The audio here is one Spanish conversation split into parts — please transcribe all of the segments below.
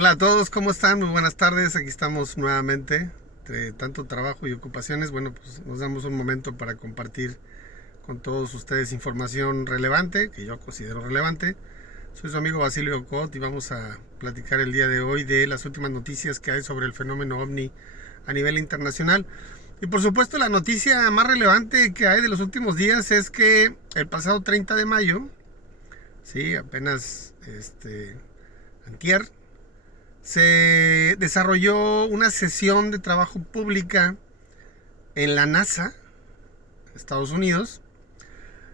Hola a todos, ¿cómo están? Muy buenas tardes, aquí estamos nuevamente. Entre tanto trabajo y ocupaciones, bueno, pues nos damos un momento para compartir con todos ustedes información relevante, que yo considero relevante. Soy su amigo Basilio Cot y vamos a platicar el día de hoy de las últimas noticias que hay sobre el fenómeno OVNI a nivel internacional. Y por supuesto la noticia más relevante que hay de los últimos días es que el pasado 30 de mayo, sí, apenas antier, se desarrolló una sesión de trabajo pública en la NASA, Estados Unidos,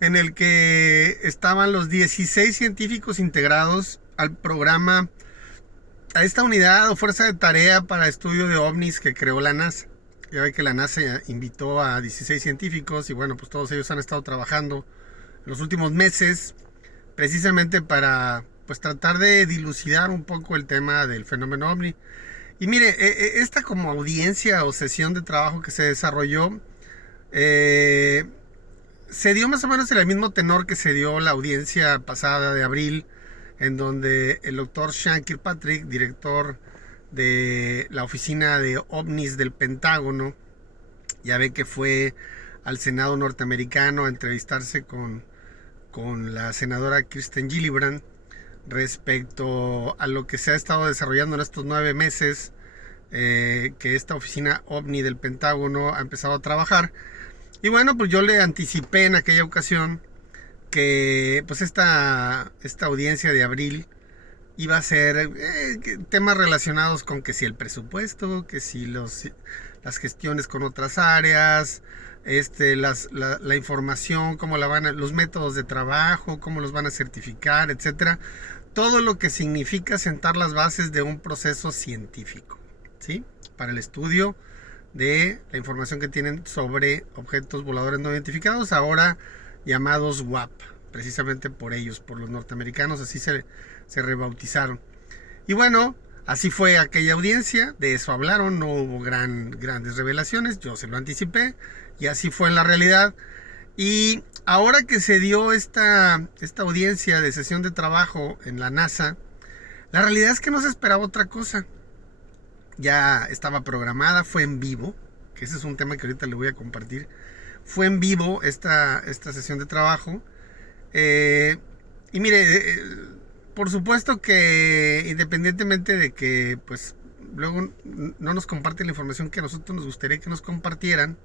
en el que estaban los 16 científicos integrados al programa, a esta unidad o fuerza de tarea para estudio de ovnis que creó la NASA. Ya ve que la NASA invitó a 16 científicos y bueno, pues todos ellos han estado trabajando en los últimos meses precisamente para pues tratar de dilucidar un poco el tema del fenómeno OVNI. Y mire, esta como audiencia o sesión de trabajo que se desarrolló se dio más o menos en el mismo tenor que se dio la audiencia pasada de abril, en donde el doctor Sean Kirkpatrick, director de la oficina de ovnis del Pentágono, ya ve que fue al Senado norteamericano a entrevistarse con la senadora Kirsten Gillibrand respecto a lo que se ha estado desarrollando en estos 9 meses que esta oficina OVNI del Pentágono ha empezado a trabajar. Y bueno, pues yo le anticipé en aquella ocasión que pues esta audiencia de abril iba a ser temas relacionados con que si el presupuesto, que si las gestiones con otras áreas, la información, cómo la los métodos de trabajo, cómo los van a certificar, etcétera. Todo lo que significa sentar las bases de un proceso científico, ¿sí? Para el estudio de la información que tienen sobre objetos voladores no identificados, ahora llamados UAP, precisamente por ellos, por los norteamericanos, así se rebautizaron. Y bueno, así fue aquella audiencia, de eso hablaron, no hubo grandes revelaciones, yo se lo anticipé, y así fue en la realidad. Y ahora que se dio esta audiencia de sesión de trabajo en la NASA, la realidad es que no se esperaba otra cosa. Ya estaba programada, fue en vivo, que ese es un tema que ahorita le voy a compartir. Fue en vivo esta sesión de trabajo. Y mire, por supuesto que independientemente de que pues luego no nos comparten la información que a nosotros nos gustaría que nos compartieran,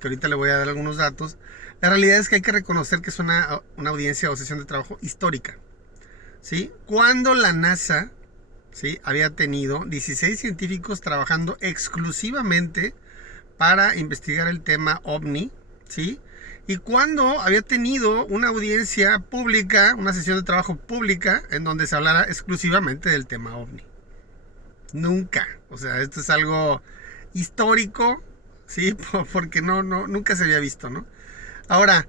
que ahorita le voy a dar algunos datos, la realidad es que hay que reconocer que es una audiencia o sesión de trabajo histórica, ¿sí? Cuando la NASA, ¿sí?, había tenido 16 científicos trabajando exclusivamente para investigar el tema OVNI, ¿sí? Y cuando había tenido una audiencia pública, una sesión de trabajo pública, en donde se hablara exclusivamente del tema OVNI. Nunca. O sea, esto es algo histórico, ¿sí? Porque nunca se había visto, ¿no? Ahora,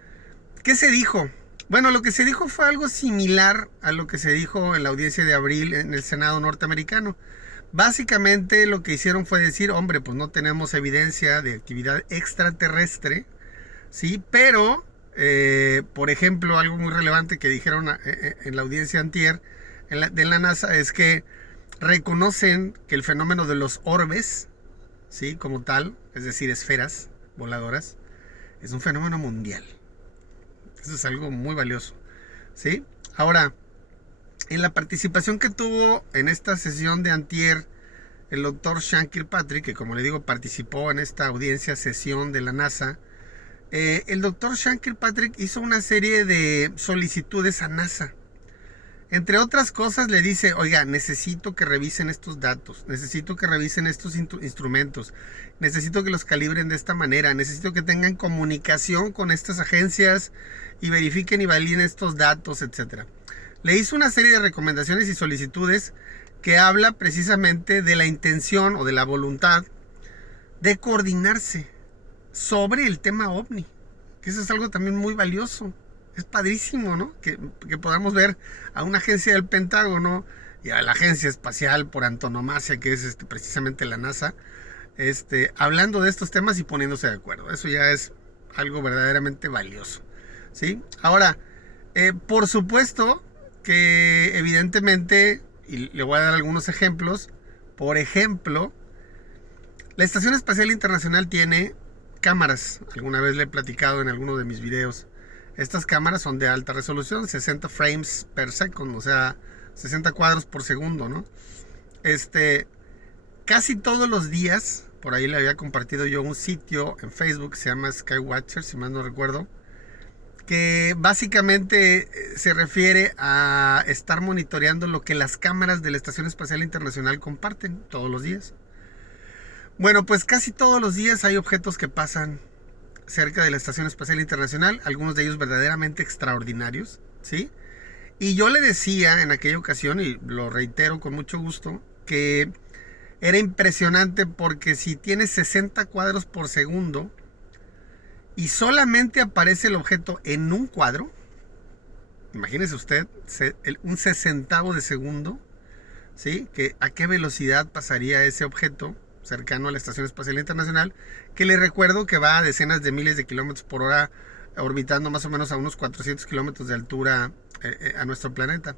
¿qué se dijo? Bueno, lo que se dijo fue algo similar a lo que se dijo en la audiencia de abril en el Senado norteamericano. Básicamente lo que hicieron fue decir, hombre, pues no tenemos evidencia de actividad extraterrestre, ¿sí? Pero, por ejemplo, algo muy relevante que dijeron en la audiencia antier de la NASA es que reconocen que el fenómeno de los orbes, ¿sí?, como tal, es decir, esferas voladoras, es un fenómeno mundial. Eso es algo muy valioso, ¿sí? Ahora, en la participación que tuvo en esta sesión de antier el doctor Sean Kirkpatrick, que como le digo participó en esta audiencia sesión de la NASA, el doctor Sean Kirkpatrick hizo una serie de solicitudes a NASA. Entre otras cosas le dice, oiga, necesito que revisen estos datos, necesito que revisen estos instrumentos, necesito que los calibren de esta manera, necesito que tengan comunicación con estas agencias y verifiquen y validen estos datos, etc. Le hizo una serie de recomendaciones y solicitudes que habla precisamente de la intención o de la voluntad de coordinarse sobre el tema OVNI, que eso es algo también muy valioso. Es padrísimo, ¿no? Que podamos ver a una agencia del Pentágono y a la agencia espacial por antonomasia, que es precisamente la NASA, hablando de estos temas y poniéndose de acuerdo. Eso ya es algo verdaderamente valioso, ¿sí? Ahora, por supuesto que evidentemente y le voy a dar algunos ejemplos. Por ejemplo, la Estación Espacial Internacional tiene cámaras. Alguna vez le he platicado en alguno de mis videos. Estas cámaras son de alta resolución, 60 frames per second, o sea, 60 cuadros por segundo, ¿no? Casi todos los días, por ahí le había compartido yo un sitio en Facebook que se llama Skywatcher, si mal no recuerdo, que básicamente se refiere a estar monitoreando lo que las cámaras de la Estación Espacial Internacional comparten todos los días. Bueno, pues casi todos los días hay objetos que pasan cerca de la Estación Espacial Internacional, algunos de ellos verdaderamente extraordinarios, ¿sí? Y yo le decía en aquella ocasión, y lo reitero con mucho gusto, que era impresionante porque si tiene 60 cuadros por segundo y solamente aparece el objeto en un cuadro, imagínese usted, un sesentavo de segundo, ¿sí? ¿A qué velocidad pasaría ese objeto cercano a la Estación Espacial Internacional? Que le recuerdo que va a decenas de miles de kilómetros por hora, orbitando más o menos a unos 400 kilómetros de altura a nuestro planeta.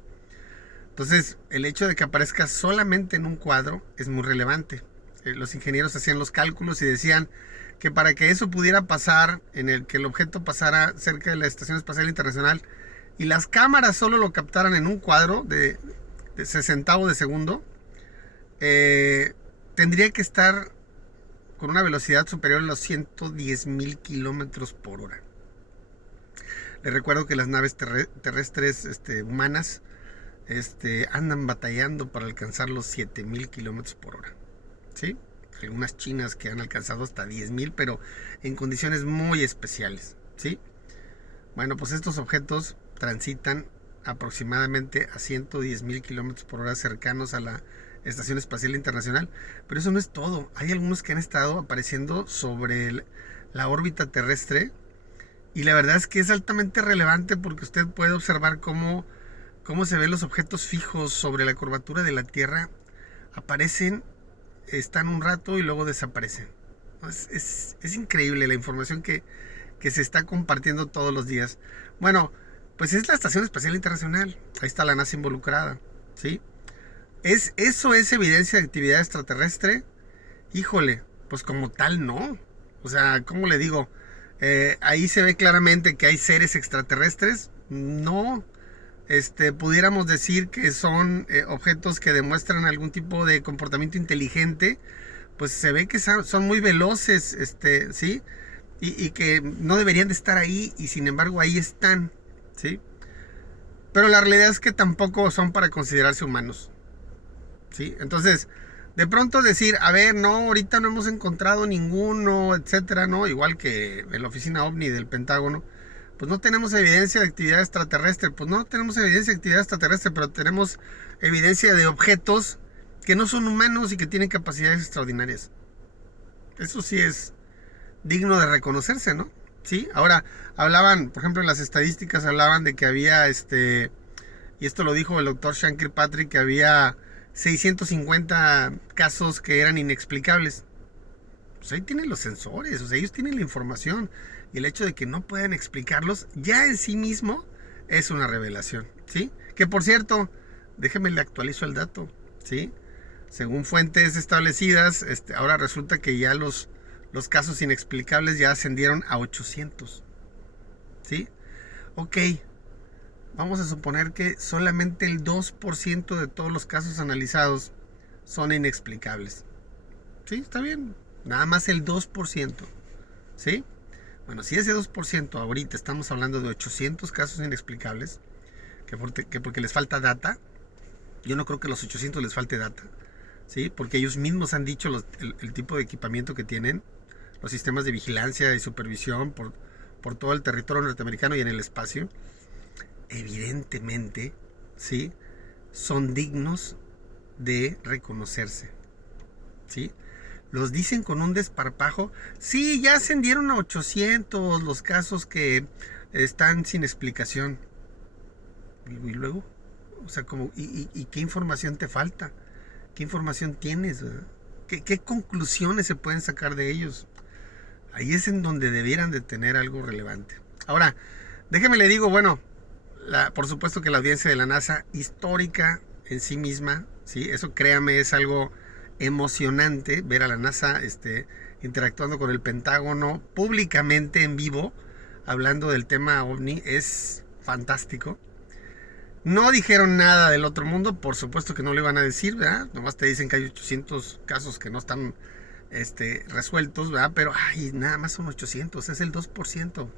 Entonces, el hecho de que aparezca solamente en un cuadro es muy relevante. Los ingenieros hacían los cálculos y decían que para que eso pudiera pasar, en el que el objeto pasara cerca de la Estación Espacial Internacional y las cámaras solo lo captaran en un cuadro de sesentavo de segundo, tendría que estar con una velocidad superior a los 110,000 kilómetros por hora. Les recuerdo que las naves terrestres humanas andan batallando para alcanzar los 7,000 kilómetros por hora, ¿sí? Algunas chinas que han alcanzado hasta 10,000, pero en condiciones muy especiales, ¿sí? Bueno, pues estos objetos transitan aproximadamente a 110,000 kilómetros por hora cercanos a la Estación Espacial Internacional, pero eso no es todo. Hay algunos que han estado apareciendo sobre la órbita terrestre y la verdad es que es altamente relevante porque usted puede observar cómo se ven los objetos fijos sobre la curvatura de la Tierra. Aparecen, están un rato y luego desaparecen. Es increíble la información que se está compartiendo todos los días. Bueno, pues es la Estación Espacial Internacional. Ahí está la NASA involucrada, ¿sí? ¿Eso es evidencia de actividad extraterrestre? Híjole, pues como tal no. O sea, ¿cómo le digo? Ahí se ve claramente que hay seres extraterrestres. No. Pudiéramos decir que son objetos que demuestran algún tipo de comportamiento inteligente. Pues se ve que son muy veloces, ¿sí? Y que no deberían de estar ahí y sin embargo ahí están, ¿sí? Pero la realidad es que tampoco son para considerarse humanos, ¿sí? Entonces, de pronto decir, a ver, no, ahorita no hemos encontrado ninguno, etcétera, ¿no? Igual que en la oficina OVNI del Pentágono, pues no tenemos evidencia de actividad extraterrestre. Pues no tenemos evidencia de actividad extraterrestre, pero tenemos evidencia de objetos que no son humanos y que tienen capacidades extraordinarias. Eso sí es digno de reconocerse, ¿no? Sí, ahora hablaban, por ejemplo, en las estadísticas hablaban de que había, y esto lo dijo el doctor Shankar Patrick, que había 650 casos que eran inexplicables. Pues ahí tienen los sensores, o sea, ellos tienen la información. Y el hecho de que no puedan explicarlos ya en sí mismo es una revelación, ¿sí? Que por cierto, déjeme le actualizo el dato, ¿sí? Según fuentes establecidas, ahora resulta que ya los casos inexplicables ya ascendieron a 800, ¿sí? Ok, vamos a suponer que solamente el 2% de todos los casos analizados son inexplicables. ¿Sí? Está bien. Nada más el 2%, ¿sí? Bueno, si ese 2% ahorita estamos hablando de 800 casos inexplicables, que porque les falta data, yo no creo que a los 800 les falte data, ¿sí? Porque ellos mismos han dicho el tipo de equipamiento que tienen, los sistemas de vigilancia y supervisión por todo el territorio norteamericano y en el espacio. Evidentemente, ¿sí? Son dignos de reconocerse, ¿sí? Los dicen con un desparpajo. Sí, ya ascendieron a 800 los casos que están sin explicación. Y luego, o sea, ¿y qué información te falta? ¿Qué información tienes? ¿Qué conclusiones se pueden sacar de ellos? Ahí es en donde debieran de tener algo relevante. Ahora, déjeme le digo, bueno, por supuesto que la audiencia de la NASA histórica en sí misma, ¿sí? Eso, créame, es algo emocionante ver a la NASA interactuando con el Pentágono públicamente en vivo, hablando del tema OVNI. Es fantástico. No dijeron nada del otro mundo, por supuesto que no lo iban a decir, ¿verdad? Nomás te dicen que hay 800 casos que no están resueltos, ¿verdad? Pero, ay, nada más son 800, es el 2%.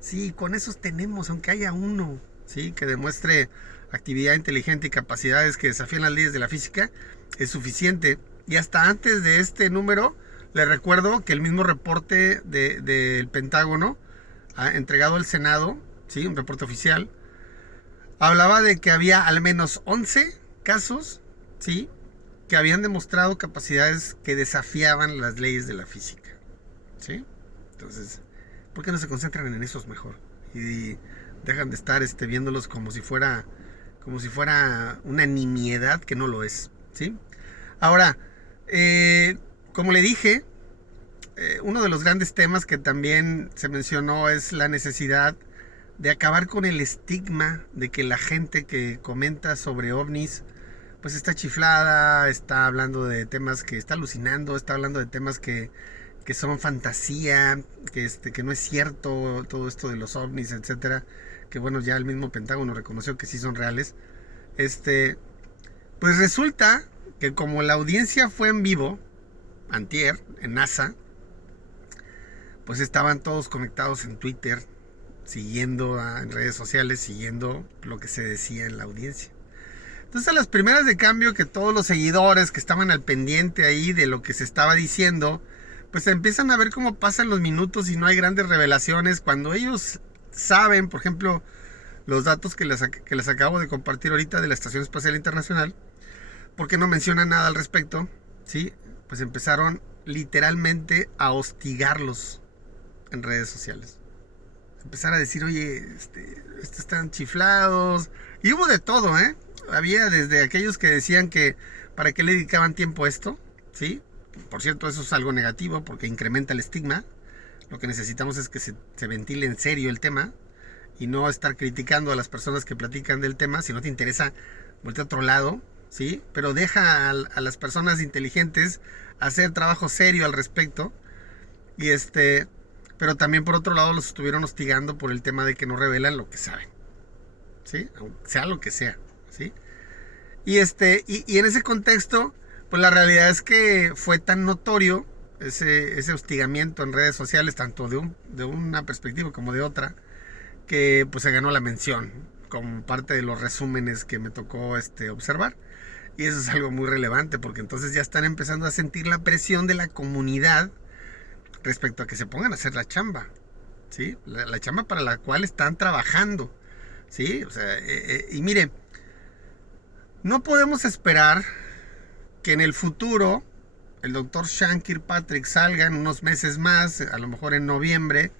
Sí, con esos tenemos, aunque haya uno, ¿sí? Que demuestre actividad inteligente y capacidades que desafían las leyes de la física, es suficiente. Y hasta antes de este número, les recuerdo que el mismo reporte del Pentágono, entregado al Senado, ¿sí? Un reporte oficial, hablaba de que había al menos 11 casos, ¿sí?, que habían demostrado capacidades que desafiaban las leyes de la física, ¿sí? Entonces, ¿por qué no se concentran en esos mejor? Y dejan de estar viéndolos como si fuera una nimiedad que no lo es, ¿sí? Ahora, como le dije, uno de los grandes temas que también se mencionó es la necesidad de acabar con el estigma de que la gente que comenta sobre ovnis pues está chiflada, está hablando de temas que está alucinando, está hablando de temas que son fantasía, que no es cierto todo esto de los ovnis, etcétera, que bueno, ya el mismo Pentágono reconoció que sí son reales. Pues resulta que como la audiencia fue en vivo antier en NASA, pues estaban todos conectados en Twitter, siguiendo en redes sociales, siguiendo lo que se decía en la audiencia. Entonces, a las primeras de cambio, que todos los seguidores que estaban al pendiente ahí de lo que se estaba diciendo, pues empiezan a ver cómo pasan los minutos y no hay grandes revelaciones, cuando ellos saben, por ejemplo, los datos que les acabo de compartir ahorita de la Estación Espacial Internacional, porque no mencionan nada al respecto, ¿sí? Pues empezaron literalmente a hostigarlos en redes sociales. Empezar a decir, oye, están chiflados. Y hubo de todo, ¿eh? Había desde aquellos que decían que para qué le dedicaban tiempo a esto, ¿sí? Por cierto, eso es algo negativo porque incrementa el estigma. Lo que necesitamos es que se ventile en serio el tema y no estar criticando a las personas que platican del tema. Si no te interesa, voltea a otro lado, ¿sí? Pero deja a las personas inteligentes hacer trabajo serio al respecto. Y pero también por otro lado los estuvieron hostigando por el tema de que no revelan lo que saben, ¿sí? Sea lo que sea, ¿sí? Y en ese contexto, pues la realidad es que fue tan notorio ese hostigamiento en redes sociales, tanto de una perspectiva como de otra, que pues se ganó la mención como parte de los resúmenes que me tocó observar. Y eso es algo muy relevante, porque entonces ya están empezando a sentir la presión de la comunidad respecto a que se pongan a hacer la chamba, ¿sí? La chamba para la cual están trabajando, ¿sí? O sea, y mire, no podemos esperar que en el futuro el doctor Shankir Patrick salga en unos meses más, a lo mejor en noviembre,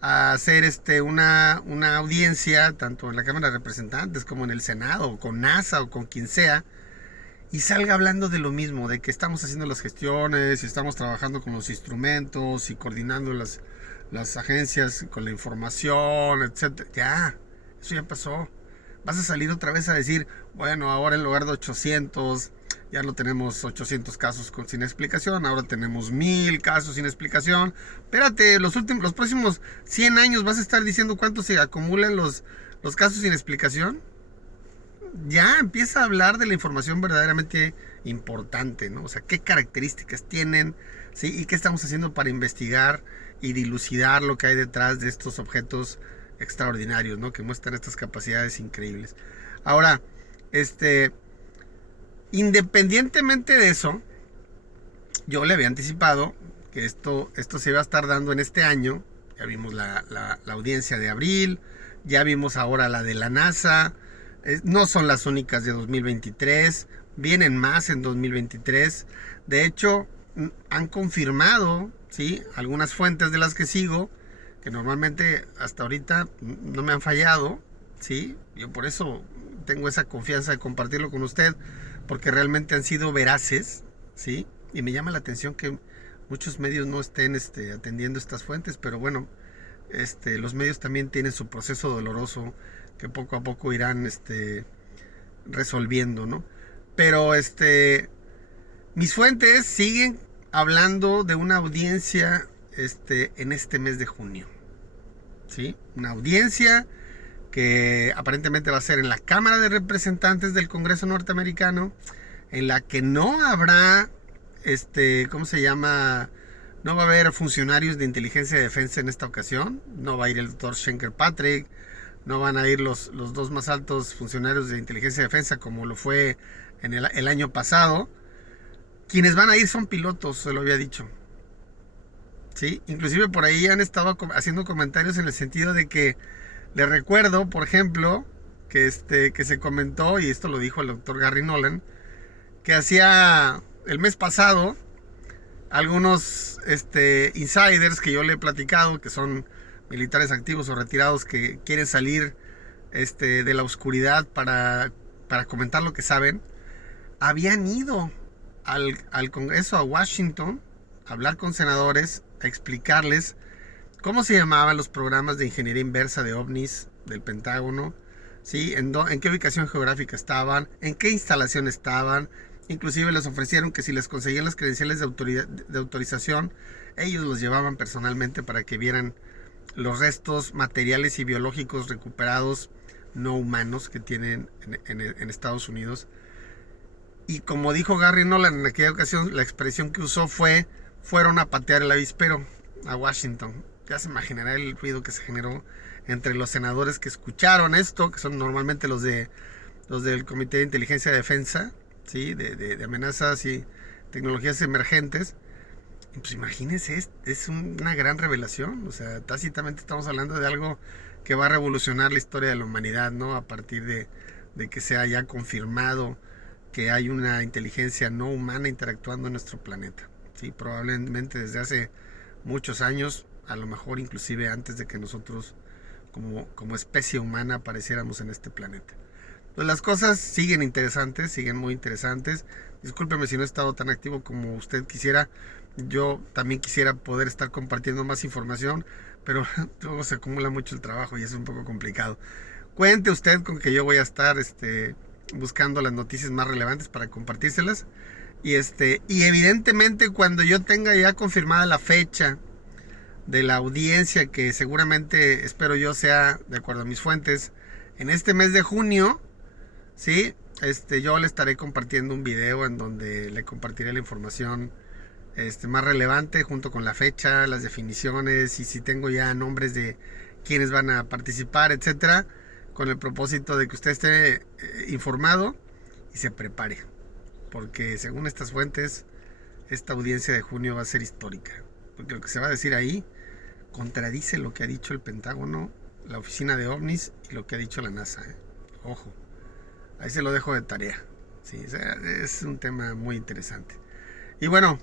a hacer una audiencia, tanto en la Cámara de Representantes como en el Senado, o con NASA, o con quien sea, y salga hablando de lo mismo, de que estamos haciendo las gestiones, y estamos trabajando con los instrumentos y coordinando las agencias con la información, etcétera. Ya, eso ya pasó. Vas a salir otra vez a decir, bueno, ahora en lugar de 800, ya no tenemos 800 casos sin explicación, ahora tenemos 1000 casos sin explicación. Espérate, los próximos 100 años vas a estar diciendo cuánto se acumulan los casos sin explicación. Ya empieza a hablar de la información verdaderamente importante, ¿no? O sea, qué características tienen, ¿sí? Y qué estamos haciendo para investigar y dilucidar lo que hay detrás de estos objetos extraordinarios, ¿no? Que muestran estas capacidades increíbles. Ahora, independientemente de eso, yo le había anticipado que esto se iba a estar dando en este año. Ya vimos la audiencia de abril, ya vimos ahora la de la NASA. No son las únicas de 2023, vienen más en 2023. De hecho, han confirmado, ¿sí?, algunas fuentes de las que sigo, que normalmente hasta ahorita no me han fallado, ¿sí? Yo por eso tengo esa confianza de compartirlo con usted, porque realmente han sido veraces, ¿sí? Y me llama la atención que muchos medios no estén atendiendo estas fuentes, pero bueno, los medios también tienen su proceso doloroso, que poco a poco irán resolviendo, ¿no? Pero mis fuentes siguen hablando de una audiencia en este mes de junio, ¿sí? Una audiencia que aparentemente va a ser en la Cámara de Representantes del Congreso norteamericano, en la que no habrá, ¿cómo se llama? No va a haber funcionarios de inteligencia y defensa en esta ocasión. No va a ir el doctor Shanker Patrick, no van a ir los dos más altos funcionarios de inteligencia y defensa como lo fue en el año pasado. Quienes van a ir son pilotos, se lo había dicho. ¿Sí? Inclusive por ahí han estado haciendo comentarios en el sentido de que les recuerdo, por ejemplo, que se comentó, y esto lo dijo el doctor Gary Nolan, que hacía el mes pasado algunos insiders que yo le he platicado, que son militares activos o retirados que quieren salir de la oscuridad para comentar lo que saben, habían ido al Congreso, a Washington, a hablar con senadores, a explicarles cómo se llamaban los programas de ingeniería inversa de ovnis del Pentágono, ¿sí? En qué ubicación geográfica estaban, en qué instalación estaban. Inclusive les ofrecieron que si les conseguían las credenciales de autorización, ellos los llevaban personalmente para que vieran los restos materiales y biológicos recuperados no humanos que tienen en Estados Unidos. Y como dijo Gary Nolan en aquella ocasión, la expresión que usó fueron a patear el avispero a Washington. Ya se imaginará el ruido que se generó entre los senadores que escucharon esto, que son normalmente los del Comité de Inteligencia y Defensa, ¿sí? de amenazas y tecnologías emergentes. Y pues imagínense, es una gran revelación. O sea, tácitamente estamos hablando de algo que va a revolucionar la historia de la humanidad, ¿no? A partir de que sea ya confirmado que hay una inteligencia no humana interactuando en nuestro planeta, ¿sí? Probablemente desde hace muchos años, a lo mejor inclusive antes de que nosotros como especie humana apareciéramos en este planeta. Pues las cosas siguen interesantes, siguen muy interesantes. Discúlpeme si no he estado tan activo como usted quisiera. Yo también quisiera poder estar compartiendo más información, pero luego se acumula mucho el trabajo y es un poco complicado. Cuente usted con que yo voy a estar buscando las noticias más relevantes para compartírselas. Y evidentemente cuando yo tenga ya confirmada la fecha de la audiencia, que seguramente espero yo sea, de acuerdo a mis fuentes, en este mes de junio, ¿sí? Yo le estaré compartiendo un video en donde le compartiré la información más relevante junto con la fecha, las definiciones y si tengo ya nombres de quienes van a participar, etcétera, con el propósito de que usted esté informado y se prepare, porque según estas fuentes esta audiencia de junio va a ser histórica, porque lo que se va a decir ahí contradice lo que ha dicho el Pentágono, la oficina de ovnis y lo que ha dicho la NASA, Ojo, ahí se lo dejo de tarea, ¿sí? O sea, es un tema muy interesante. Y bueno,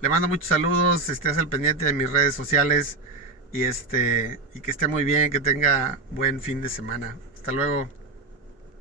le mando muchos saludos, estés al pendiente de mis redes sociales y que esté muy bien, que tenga buen fin de semana. Hasta luego.